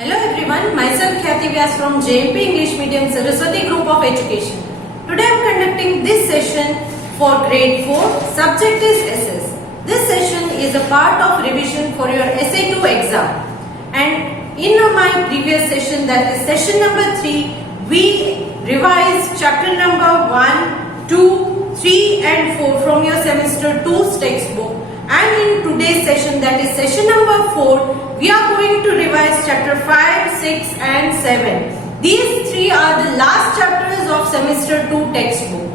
Hello everyone, myself Khyati Vyas from JMP English Medium Saraswati Group of Education. Today I am conducting this session for grade 4, subject is SS. This session is a part of revision for your SA2 exam. And in my previous session, that is session number 3, we revised chapter number 1, 2, 3 and 4 from your semester 2's textbook. And in today's session, that is session number 4, we are going to revise chapter 5, 6 and 7. These three are the last chapters of semester 2 textbook.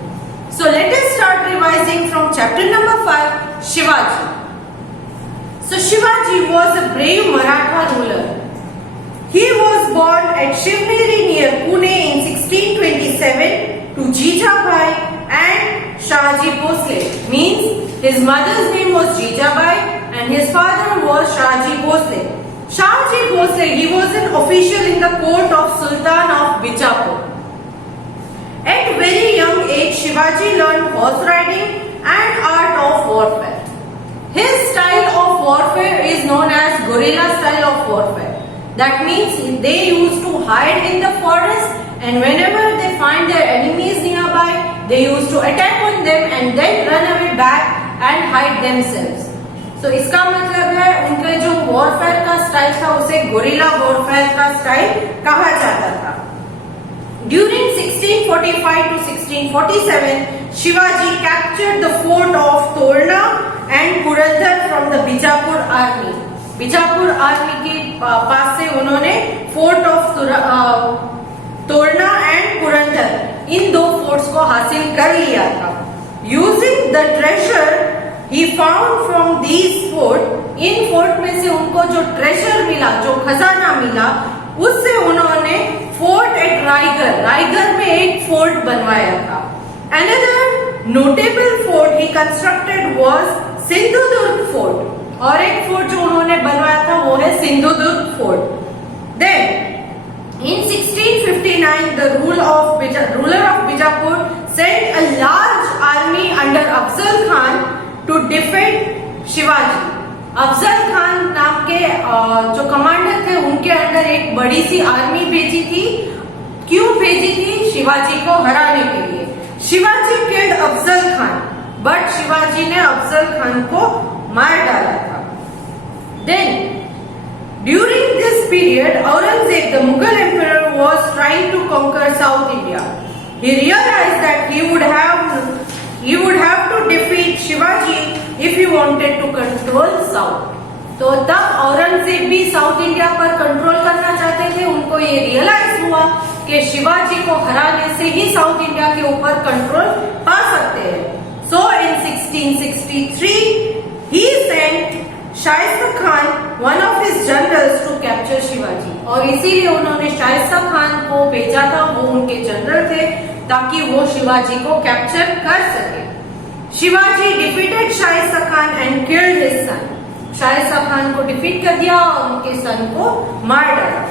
So let us start revising from chapter number 5, Shivaji. So Shivaji was a brave Maratha ruler. He was born at Shivneri near Pune in 1627 to Jijabai and Shahji Bhosle. Means his mother's name was Jijabai and his father was Shahji Bhosle. Shahji Bhosle, he was an official in the court of Sultan of Bijapur. At very young age, Shivaji learned horse riding and art of warfare. His style of warfare is known as guerrilla style of warfare. That means they used to hide in the forest, and whenever they find their enemies nearby, they used to attack on them and then run away back and hide themselves. So इसका मतलब है उनके जो warfare का style था उसे guerrilla warfare का style कहा जाता था. During 1645 to 1647, Shivaji captured the fort of Torna and Purandar from the Bijapur army. Bijapur army के पास से उन्होंने fort of Torna and Purandar इन दो फोर्ट्स को हासिल कर लिया था. Using the treasure he found from these fort, in fort में से उनको जो ट्रेजर मिला, जो खजाना मिला, उससे उन्होंने फोर्ट एट रायगढ़, रायगढ़ में एक फोर्ट बनवाया था. Another notable fort he constructed was Sindhudurg fort, और एक फोर्ट जो उन्होंने बनवाया था वो है Sindhudurg fort. Then in 1659 the ruler of Bijapur sent a large army under Afzal Khan to defend Shivaji. Afzal Khan नाम के जो कमांडर थे उनके अंडर एक बड़ी सी आर्मी भेजी थी. क्यों भेजी थी? शिवाजी को हराने के लिए. शिवाजी किल्ड अफजल खान, बट शिवाजी ने अफजल खान को मार डाला था. Then, during this period, Aurangzeb, the Mughal emperor, was trying to conquer South India. He realized that he would have to defeat Shivaji if he wanted to control South. तो तब औरंगजेब भी south India पर control करना चाहते थे. उनको ये realise हुआ कि शिवाजी को हराने से ही साउथ इंडिया के ऊपर कंट्रोल पा सकते हैं. So in 1663 he sent Shaista Khan, one of his generals, to capture Shivaji. और इसीलिए उन्होंने शाइस्ता खान को भेजा था, वो उनके जनरल थे, ताकि वो शिवाजी को कैप्चर कर सके. Shivaji defeated Shaista Khan and killed his son. Shaista Khan को डिफीट कर दिया और उनके सन को मार डाला.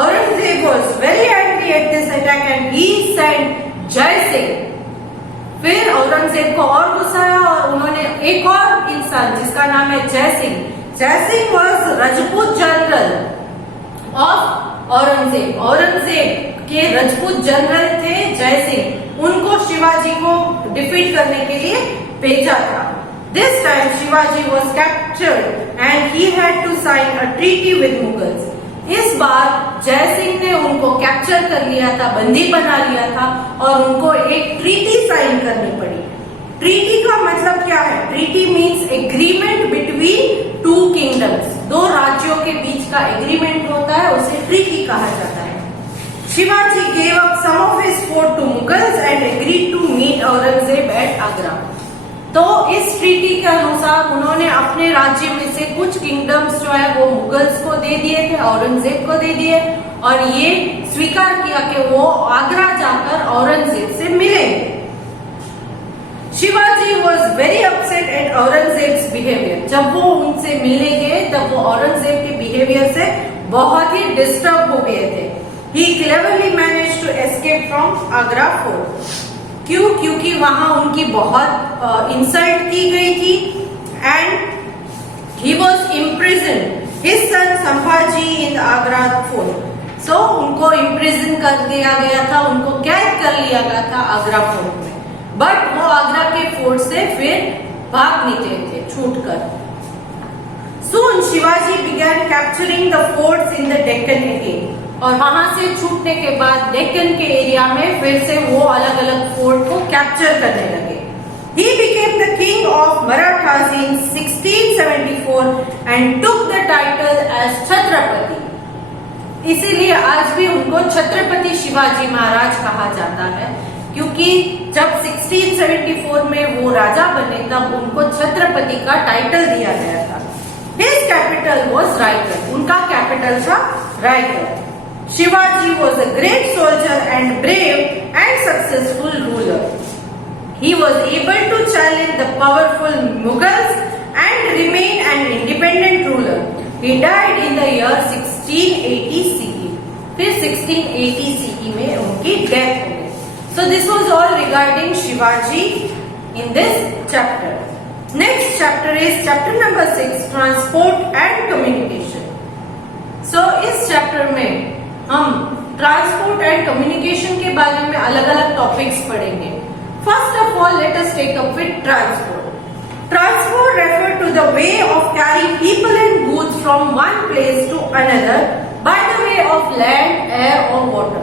Aurangzeb was very angry at this attack and he sent Jai Singh. फिर औरंगजेब को और गुस्सा आया और उन्होंने एक और इंसान जिसका नाम है जय सिंह. जय Singh was Rajput general of Aurangzeb. Aurangzeb के राजपूत जनरल थे जय सिंह. उनको शिवाजी को डिफीट करने के लिए भेजा था. This time Shivaji was captured and he had to sign a treaty with Mughals. इस बार जय सिंह ने उनको कैप्चर कर लिया था, बंदी बना लिया था और उनको एक ट्रीटी साइन करनी पड़ी. ट्रीटी का मतलब क्या है? Treaty means agreement between two kingdoms. दो राज्यों के बीच का एग्रीमेंट होता है, उसे ट्रीटी कहा जाता है. Shivaji gave up some of his fort to Mughals and agreed to meet Aurangzeb at Agra. तो इस ट्रीटी के अनुसार उन्होंने अपने राज्य में से कुछ किंगडम्स जो है वो मुगल्स को दे दिए थे, औरंगजेब को दे दिए, और ये स्वीकार किया कि वो आगरा जाकर औरंगजेब से मिलेंगे. Shivaji was very upset at Aurangzeb's behaviour. जब वो उनसे मिलने गए तब वो औरंगजेब के बिहेवियर से बहुत ही डिस्टर्ब हो गए थे. He cleverly manage to escape from Agra fort. क्यों? क्योंकि वहां उनकी बहुत इंसल्ट की गई थी and he was imprison his son Sambhaji in the Agra fort. So उनको इम्प्रिजन कर दिया गया था, उनको कैद कर लिया गया था आगरा फोर्ट में, बट वो आगरा के फोर्ट से फिर भाग निकले थे छूटकर। Soon Shivaji began capturing the forts in the Deccan again. और वहां से छूटने के बाद डेक्कन के एरिया में फिर से वो अलग अलग फोर्ट को कैप्चर करने लगे। He became the king of Marathas in 1674 and took the title as Chhatrapati. इसीलिए आज भी उनको छत्रपति शिवाजी महाराज कहा जाता है, क्योंकि जब 1674 में वो राजा बने तब उनको छत्रपति का टाइटल दिया गया था। His capital was रायगढ़, उनका कैपिटल था Raigarh. Shivaji was a great soldier and brave and successful ruler. He was able to challenge the powerful Mughals and remain an independent ruler. He died in the year 1680 CE. फिर 1680 CE में उनकी death हो गई। So this was all regarding Shivaji in this chapter. Next chapter is chapter number 6, transport and communication. So इस chapter में हम transport and communication के बारे में अलग अलग टॉपिक्स पढ़ेंगे। First of all let us take up with transport. Transport refer to the way of carrying people and goods from one place to another by the way of land, air और water.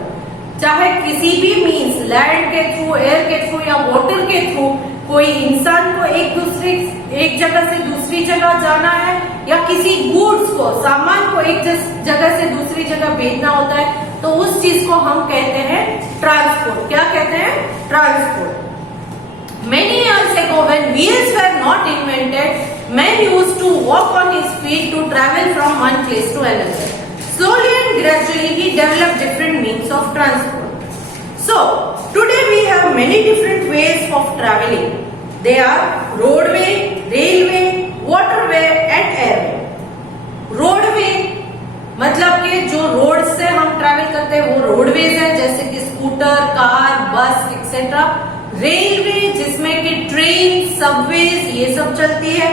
चाहे किसी भी means land के through, air के through या water के through कोई इंसान को एक जगह से दूसरी जगह जाना है या किसी गुड्स को, सामान को एक जगह से दूसरी जगह भेजना होता है, तो उस चीज को हम कहते हैं ट्रांसपोर्ट। क्या कहते हैं? Transport. Many years ago when wheels were not invented, men used to walk on his feet to travel from one place to another. Slowly and gradually he developed different means of transport. So today we have many different ways of traveling. They are roadway, railway, waterway and airway. Roadway मतलब कि जो road से हम travel करते हैं वो roadways है, जैसे कि स्कूटर, कार, बस एक्सेट्रा। रेलवे जिसमें कि ट्रेन, सबवेज ये सब चलती है।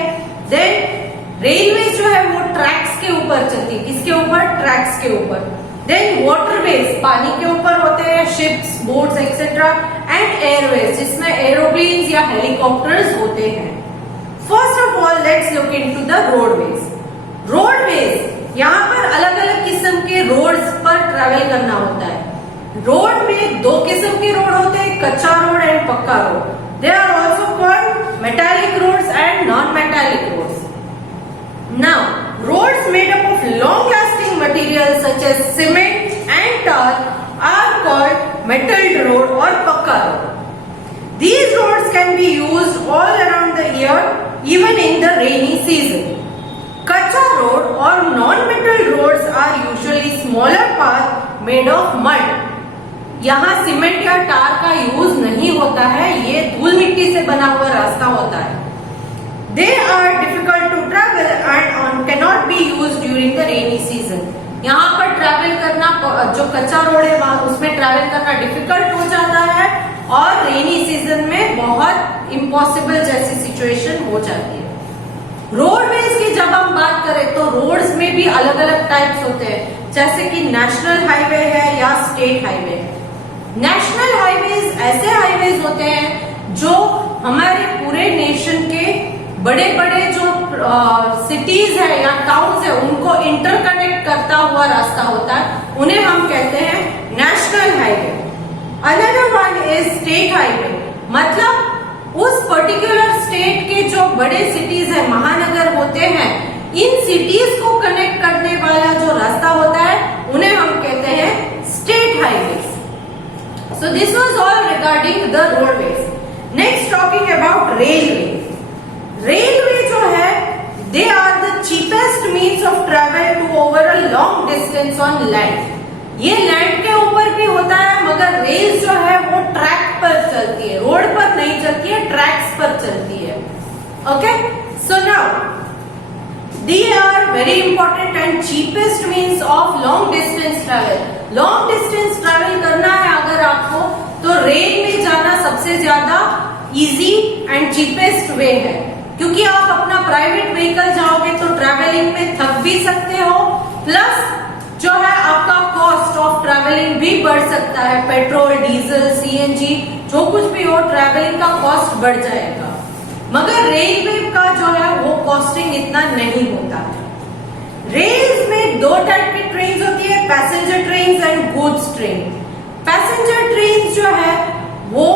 देन रेलवे जो है वो ट्रैक्स के ऊपर चलती है। किसके ऊपर? ट्रैक्स के ऊपर। देन वाटरवेज पानी के ऊपर होते हैं, ships, boats etcetera. And Airways जिसमें एरोप्लेन्स या हेलीकॉप्टर्स होते हैं। First of all let's look into the roadways. Roadways यहाँ पर अलग अलग किस्म के रोड्स पर ट्रैवल करना होता है। रोड में दो किस्म के रोड होते हैं, कच्चा रोड एंड पक्का road. They are also called metallic roads and non metallic roads. Now roads made up of long lasting materials such as cement and tar are called metalled road or pakka road. These roads can be used all around the year, even in the rainy season. Kacha road or non-metal roads are usually smaller paths made of mud. यहाँ cement या टार का use नहीं होता है, ये धूल मिट्टी से बना हुआ रास्ता होता है। They are difficult to travel and cannot be used during the rainy season. यहाँ पर ट्रैवल करना, जो कच्चा रोड है वहाँ उसमें ट्रैवल करना डिफिकल्ट हो जाता है और रेनी सीजन में बहुत इम्पॉसिबल जैसी सिचुएशन हो जाती है। रोडवेज की जब हम बात करें तो रोड्स में भी अलग अलग टाइप्स होते हैं, जैसे कि नेशनल हाईवे है या स्टेट हाईवे है। नेशनल हाईवेज ऐसे हाईवेज होते हैं जो हमारे पूरे नेशन के बड़े बड़े जो सिटीज है या टाउन्स है उनको इंटरकनेक्ट करता हुआ रास्ता होता है, उन्हें हम कहते हैं national highway. Another one is state highway, मतलब उस पर्टिकुलर स्टेट के जो बड़े सिटीज है, महानगर होते हैं, इन सिटीज को कनेक्ट करने वाला जो रास्ता होता है उन्हें हम कहते हैं state highway. So this was all regarding the roadways. Next talking about railway. Railway जो है they are the cheapest means of travel to over a long distance on land. ये लैंड के ऊपर भी होता है, मगर रेल जो है वो ट्रैक पर चलती है, रोड पर नहीं चलती है, ट्रैक्स पर चलती है। Okay, so now they are very important and cheapest means of long distance travel. Long distance travel करना है अगर आपको, तो रेल में जाना सबसे ज्यादा इजी एंड चीपेस्ट वे है। क्योंकि आप अपना प्राइवेट व्हीकल जाओगे तो ट्रैवलिंग में थक भी सकते हो, प्लस जो है आपका कॉस्ट ऑफ ट्रैवलिंग भी बढ़ सकता है। पेट्रोल, डीजल, सीएनजी जो कुछ भी हो, ट्रैवलिंग का कॉस्ट बढ़ जाएगा। मगर रेलवे का जो है वो कॉस्टिंग इतना नहीं होता है। रेल्स में दो टाइप की ट्रेन होती है, passenger train and goods train. Passenger train जो है वो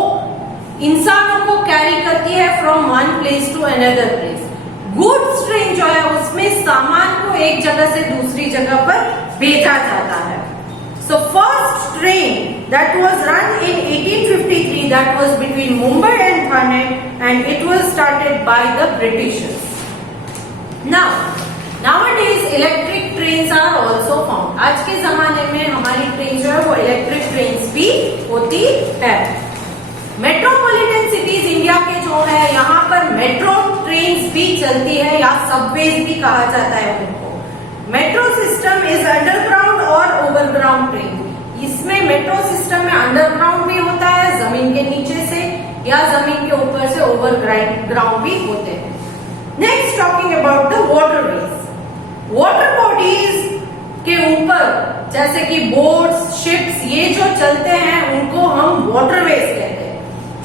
इंसानों को कैरी करती है from one place to another place. Goods train जो है उसमें सामान को एक जगह से दूसरी जगह पर भेजा जाता है। So first train that was run in 1853, that was between Mumbai and Thane, and it was started by the Britishers. Nowadays electric trains are also found. आज के जमाने में हमारी ट्रेन जो है वो इलेक्ट्रिक ट्रेन भी होती है। मेट्रोपॉलिटन सिटीज इंडिया के जो है यहाँ पर मेट्रो ट्रेन भी चलती है या सबवेज भी कहा जाता है उनको। मेट्रो सिस्टम इज अंडरग्राउंड और ओवरग्राउंड ट्रेन। इसमें मेट्रो सिस्टम में अंडरग्राउंड भी होता है जमीन के नीचे से, या जमीन के ऊपर से ओवरग्राउंड भी होते हैं। Next talking about the waterways. Water bodies के ऊपर जैसे कि बोट्स, शिप्स, ये जो चलते हैं उनको हम वाटरवेज कहते हैं।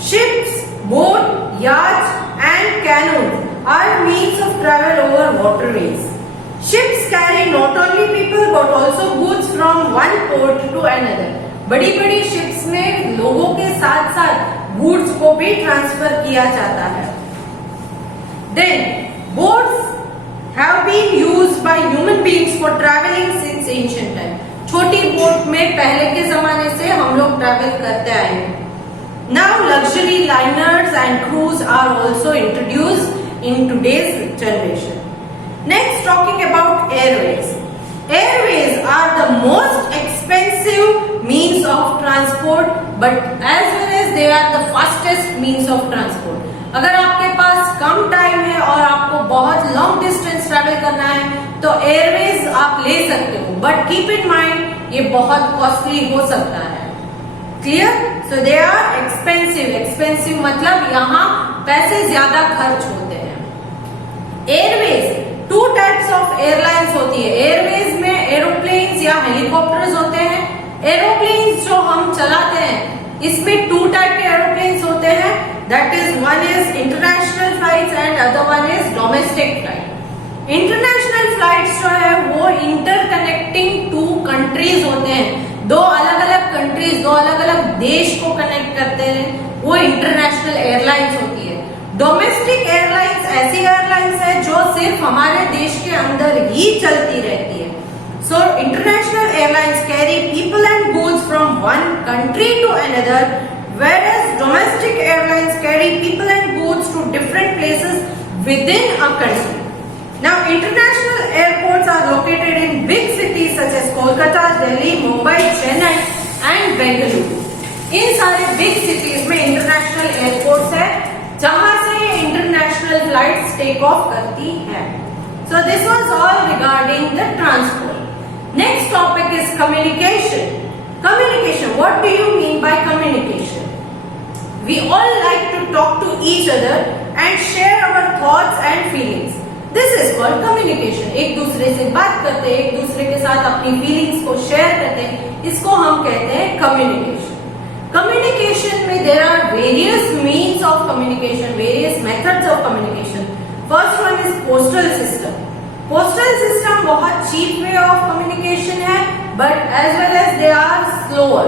Ships, boat, yacht and canoe are means of travel over waterways. Ships carry not only people but also goods from one port to another. बड़ी बड़ी ships में लोगों के साथ साथ goods को भी ट्रांसफर किया जाता है। Then boats have been used by human beings for traveling since ancient time. छोटी बोट में पहले के जमाने से हम लोग ट्रैवल करते आए हैं। Now luxury liners and cruise are also introduced in today's generation. Next, talking about airways. Airways are the most expensive means of transport, but as well as they are the fastest means of transport. अगर आपके पास कम time है और आपको बहुत long distance travel करना है तो Airways आप ले सकते हो, बट कीप इन माइंड ये बहुत कॉस्टली हो सकता है। Clear? So they are expensive. Expensive मतलब यहाँ पैसे ज्यादा खर्च होते हैं। Airways two types of airlines होती है। एयरवेज में एरोप्लेन्स या हेलीकॉप्टर्स होते हैं। एरोप्लेन्स जो हम चलाते हैं इसमें टू टाइप के एरोप्लेन्स होते हैं, that is one is international flights and other one is domestic flight. International flights जो है वो इंटरकनेक्टिंग टू कंट्रीज होते हैं। दो अलग अलग कंट्रीज, दो अलग अलग देश को कनेक्ट करते हैं, वो इंटरनेशनल एयरलाइंस होती है। डोमेस्टिक एयरलाइंस ऐसी एयरलाइंस है जो सिर्फ हमारे देश के अंदर ही चलती रहती है। So international airlines carry people and goods from one country to another, whereas domestic airlines carry people and goods to different places within a country. Now international airports are located in big cities such as Kolkata, Delhi, Mumbai, Chennai and Bengaluru. इन सारे big cities में international airports है जहां से international flights take off करती है। सो this was all regarding the transport. Next topic is communication. Communication. What do you mean by communication? We all like to talk to each other and share our thoughts and feelings. This is called communication. एक दूसरे से बात करते हैं, एक दूसरे के साथ अपनी फीलिंग्स को शेयर करते हैं, इसको हम कहते हैं communication. Communication में there are various means of communication, various methods of communication. First one is postal system. Postal system बहुत cheap way of communication है, but as well as they are slower.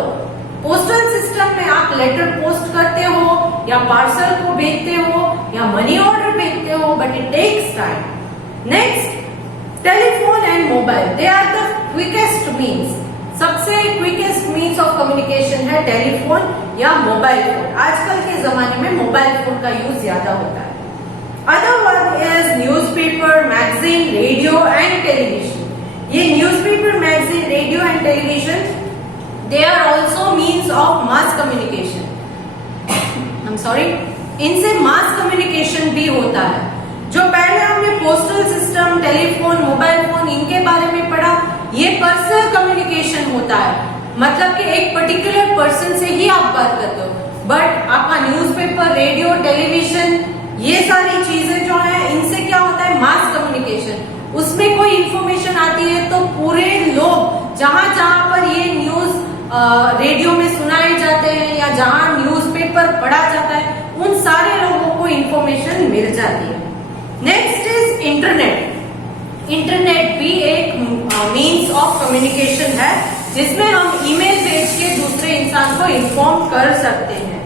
Postal system में आप letter post करते हो या parcel को भेजते हो या मनी ऑर्डर भेजते हो, but it takes time. Next, telephone and mobile. They are the quickest means. सबसे क्विकेस्ट मीन्स ऑफ कम्युनिकेशन है टेलीफोन या मोबाइल फोन। आजकल के जमाने में मोबाइल फोन का यूज ज्यादा होता है। Other one is newspaper, magazine, radio and television. ये newspaper, magazine, radio and television they are also means of mass communication. I am sorry, इनसे मास कम्युनिकेशन भी होता है। जो पहले हमने postal system, telephone, mobile phone इनके बारे में पढ़ा, ये पर्सनल कम्युनिकेशन होता है, मतलब कि एक पर्टिकुलर पर्सन से ही आप बात करते हो। बट आपका न्यूज़पेपर, रेडियो, टेलीविजन ये सारी चीजें जो है इनसे क्या होता है, मास कम्युनिकेशन। उसमें कोई इंफॉर्मेशन आती है तो पूरे लोग जहां जहां पर ये न्यूज रेडियो में सुनाए जाते हैं या जहां न्यूज़पेपर पढ़ा जाता है, उन सारे लोगों को इंफॉर्मेशन मिल जाती है। Next is internet. इंटरनेट भी एक मीन्स ऑफ कम्युनिकेशन है जिसमें हम ईमेल भेज के दूसरे इंसान को इन्फॉर्म कर सकते हैं।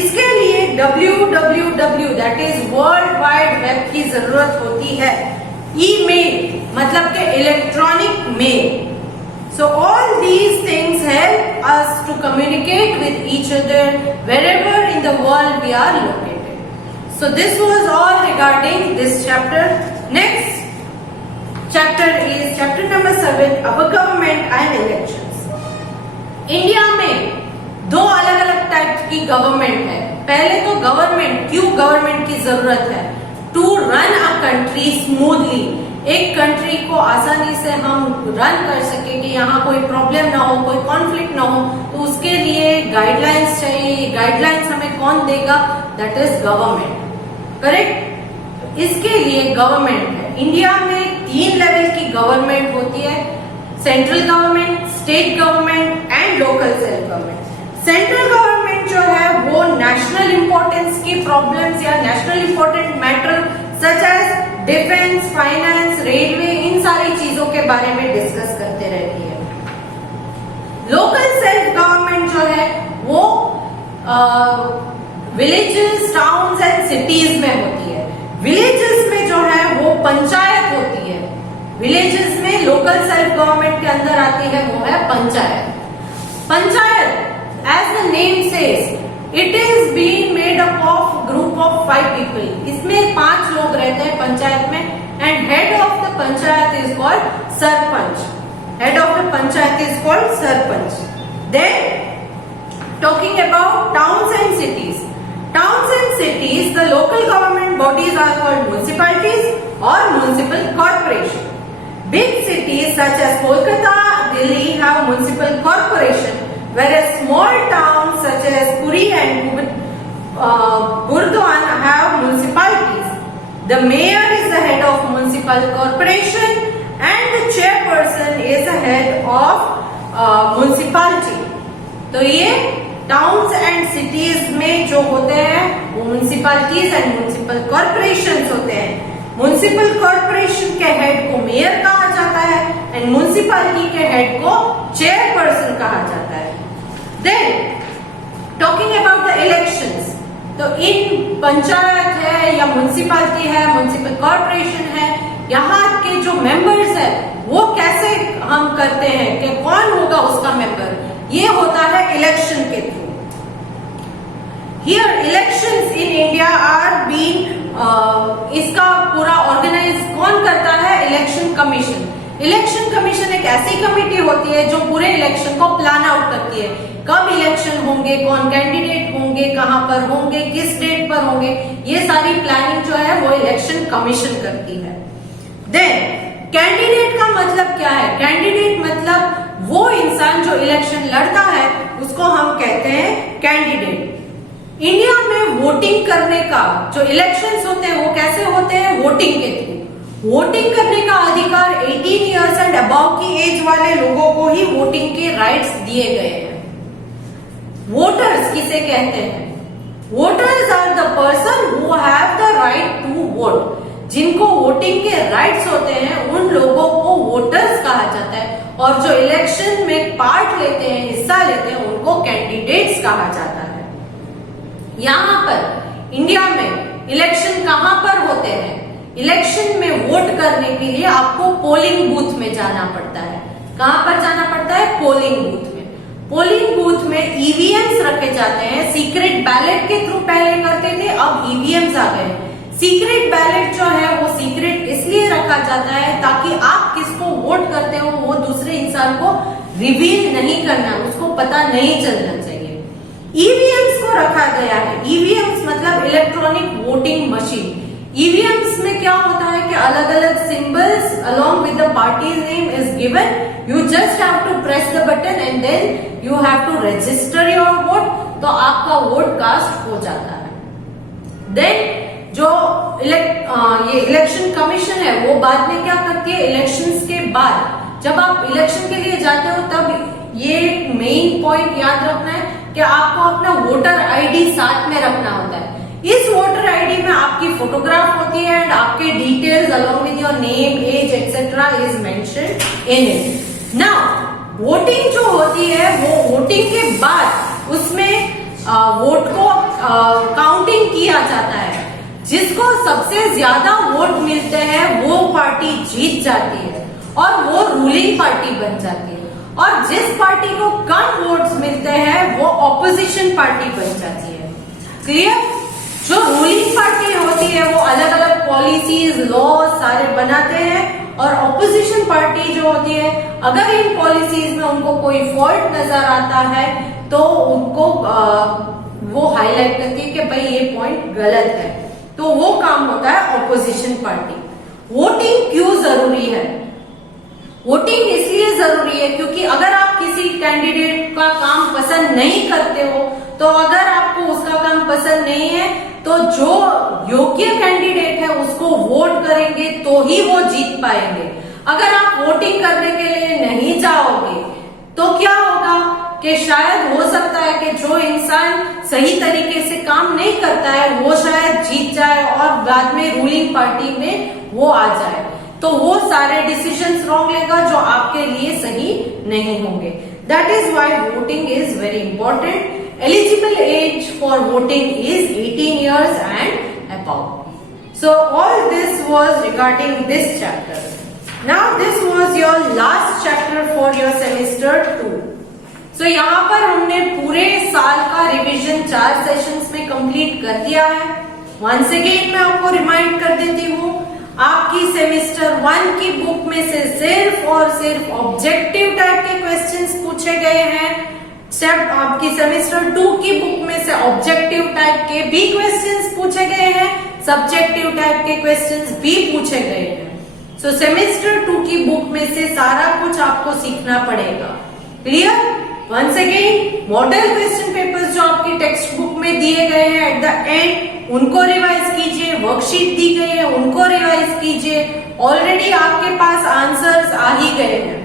इसके लिए www that is world wide web की जरूरत होती है। ईमेल मतलब के electronic mail. So all these things help us to communicate with each other wherever in the world we are located. So this was all regarding this chapter. Next chapter is chapter number 7, our government and elections. India में दो अलग अलग type की government है। पहले तो government, क्यों government की जरूरत है? To run a country smoothly. एक कंट्री को आसानी से हम रन कर सके कि यहाँ कोई प्रॉब्लम ना हो, कोई कॉन्फ्लिक्ट ना हो, तो उसके लिए गाइडलाइंस चाहिए। गाइडलाइंस हमें कौन देगा? That is government, correct. इसके लिए गवर्नमेंट है। इंडिया में 3 लेवल की गवर्नमेंट होती है, central government, state government and local self government. Central government जो है वो नेशनल इंपॉर्टेंस की प्रॉब्लम्स या national important matter such as defence, finance, railway, इन सारी चीजों के बारे में डिस्कस करते रहती है। लोकल सेल्फ गवर्नमेंट जो है वो विलेजेस, टाउन्स एंड सिटीज में होती है। विलेजेस में जो है वो पंचायत होती है। विलेजेस में लोकल सेल्फ गवर्नमेंट के अंदर आती है वो है panchayat. Panchayat as the name says it is being made up of group of 5 people. इसमें 5 लोग रहते हैं पंचायत में and head of the panchayat is called sarpanch. Head of the panchayat is called sarpanch. Then talking about towns and cities. Towns and cities, the local government bodies are called municipalities or municipal corporation. Big cities such as Kolkata, Delhi have municipal corporation, whereas small towns such as Puri and Gurdwan have municipalities. The mayor is the head of municipal corporation and the chairperson is the head of municipality. तो ये towns and cities में जो होते हैं वो municipalities and municipal corporations होते हैं। Municipal corporation के हेड को मेयर कहा जाता है एंड म्युनिसिपैलिटी के हेड को चेयरपर्सन कहा जाता है। Then talking about the elections, तो इन पंचायत है या म्युनिसिपैलिटी है, म्युनिसिपल कॉर्पोरेशन है, यहाँ के जो मेंबर्स है वो कैसे हम करते हैं कि कौन होगा उसका मेंबर, ये होता है इलेक्शन के थ्रू। Here elections in India are been इसका पूरा ऑर्गेनाइज कौन करता है? Election commission. इलेक्शन कमीशन एक ऐसी कमेटी होती है जो पूरे इलेक्शन को प्लान आउट करती है। कब इलेक्शन होंगे, कौन कैंडिडेट होंगे, कहां पर होंगे, किस डेट पर होंगे, ये सारी प्लानिंग जो है वो इलेक्शन कमीशन करती है। देन कैंडिडेट का मतलब क्या है? कैंडिडेट मतलब वो इंसान जो इलेक्शन लड़ता है उसको हम कहते हैं कैंडिडेट। इंडिया में वोटिंग करने का जो इलेक्शंस होते हैं वो कैसे होते हैं? वोटिंग के थ्रू। वोटिंग करने का अधिकार 18 इयर्स एंड अबव की एज वाले लोगों को ही वोटिंग के राइट्स दिए गए हैं। वोटर्स किसे कहते हैं? Voters are the person who have the right to vote. जिनको वोटिंग के राइट्स होते हैं उन लोगों को वोटर्स कहा जाता है और जो इलेक्शन में पार्ट लेते हैं, हिस्सा लेते हैं, उनको कैंडिडेट्स कहा जाता है। यहाँ पर इंडिया में इलेक्शन कहाँ पर होते हैं? इलेक्शन में वोट करने के लिए आपको पोलिंग बूथ में जाना पड़ता है। कहाँ पर जाना पड़ता है? पोलिंग बूथ में। पोलिंग बूथ में ईवीएम्स रखे जाते हैं। सीक्रेट बैलेट के थ्रू पहले करते थे, अब ईवीएम्स आ गए। सीक्रेट बैलेट जो है वो सीक्रेट इसलिए रखा जाता है ताकि आप किसको वोट करते हो वो दूसरे इंसान को रिवील नहीं करना, उसको पता नहीं चलना चाहिए। ईवीएम्स को रखा गया है। ईवीएम्स मतलब इलेक्ट्रॉनिक वोटिंग मशीन। ईवीएम्स में क्या होता है कि अलग अलग symbols along with the party name is given. You just have to press the button and then you have to register your vote, तो आपका वोट कास्ट हो जाता है। देन जो ये इलेक्शन कमीशन है वो बाद में क्या करती है, इलेक्शंस के बाद जब आप इलेक्शन के लिए जाते हो तब ये मेन पॉइंट याद रखना है कि आपको अपना वोटर आईडी साथ में रखना होता है। इस वोटर आईडी में आपकी फोटोग्राफ होती है एंड आपके details along with your name, age etcetera is mentioned in it. Now voting जो होती है वो वोटिंग के बाद उसमें वोट को काउंटिंग किया जाता है। जिसको सबसे ज्यादा वोट मिलते हैं वो पार्टी जीत जाती है और वो रूलिंग पार्टी बन जाती है, और जिस पार्टी को कम वोट्स मिलते हैं वो ऑपोजिशन पार्टी बन जाती है। क्लियर? जो रूलिंग पार्टी होती है वो अलग अलग पॉलिसीज, लॉ सारे बनाते हैं, और ऑपोजिशन पार्टी जो होती है अगर इन पॉलिसीज में उनको कोई फॉल्ट नजर आता है तो उनको वो हाईलाइट करती है कि भाई ये पॉइंट गलत है, तो वो काम होता है ऑपोजिशन पार्टी। वोटिंग क्यों जरूरी है? वोटिंग इसलिए जरूरी है क्योंकि अगर आप किसी कैंडिडेट का काम पसंद नहीं करते हो, तो अगर आपको उसका काम पसंद नहीं है तो जो योग्य कैंडिडेट है उसको वोट करेंगे तो ही वो जीत पाएंगे। अगर आप वोटिंग करने के लिए नहीं जाओगे तो क्या होगा कि शायद हो सकता है कि जो इंसान सही तरीके से काम नहीं करता है वो शायद जीत जाए और बाद में रूलिंग पार्टी में वो आ जाए, तो वो सारे डिसीजंस रॉन्ग लेगा जो आपके लिए सही नहीं होंगे। That is why voting is very important. Eligible age for voting is 18 years and above. So all this was regarding this chapter. Now this was your last chapter for your semester 2. So यहाँ पर हमने पूरे साल का revision 4 sessions में complete कर दिया है। वंस अगेन मैं आपको रिमाइंड कर देती हूँ, आपकी सेमेस्टर 1 की बुक में से सिर्फ और सिर्फ ऑब्जेक्टिव टाइप के क्वेश्चंस पूछे गए हैं। आपकी सेमेस्टर 2 की बुक में से ऑब्जेक्टिव टाइप के भी क्वेश्चंस पूछे गए हैं, सब्जेक्टिव टाइप के क्वेश्चंस भी पूछे गए हैं। सो सेमेस्टर 2 की बुक में से सारा कुछ आपको सीखना पड़ेगा। Clear? Once again model question papers जो आपकी टेक्स्ट बुक में दिए गए हैं एट द एंड उनको रिवाइज कीजिए, वर्कशीट दी गई है उनको रिवाइज कीजिए। ऑलरेडी आपके पास आंसर्स आ ही गए हैं।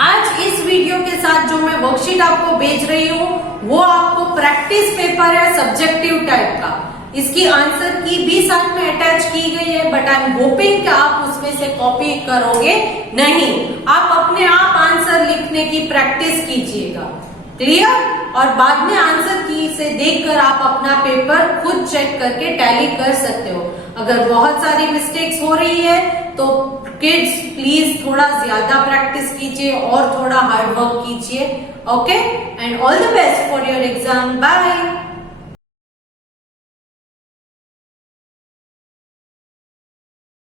आज इस वीडियो के साथ जो मैं वर्कशीट आपको भेज रही हूँ वो आपको प्रैक्टिस पेपर है सब्जेक्टिव टाइप का, इसकी आंसर की भी साथ में अटैच की गई है, बट आई एम होपिंग कि आप उसमें से कॉपी करोगे नहीं, आप अपने आप आंसर लिखने की प्रैक्टिस कीजिएगा। क्लियर? और बाद में आंसर की से देखकर आप अपना पेपर खुद चेक करके टैली कर सकते हो। अगर बहुत सारी मिस्टेक्स हो रही है तो किड्स प्लीज थोड़ा ज्यादा प्रैक्टिस कीजिए और थोड़ा हार्ड वर्क कीजिए। Okay, and all the best for your exam. Bye.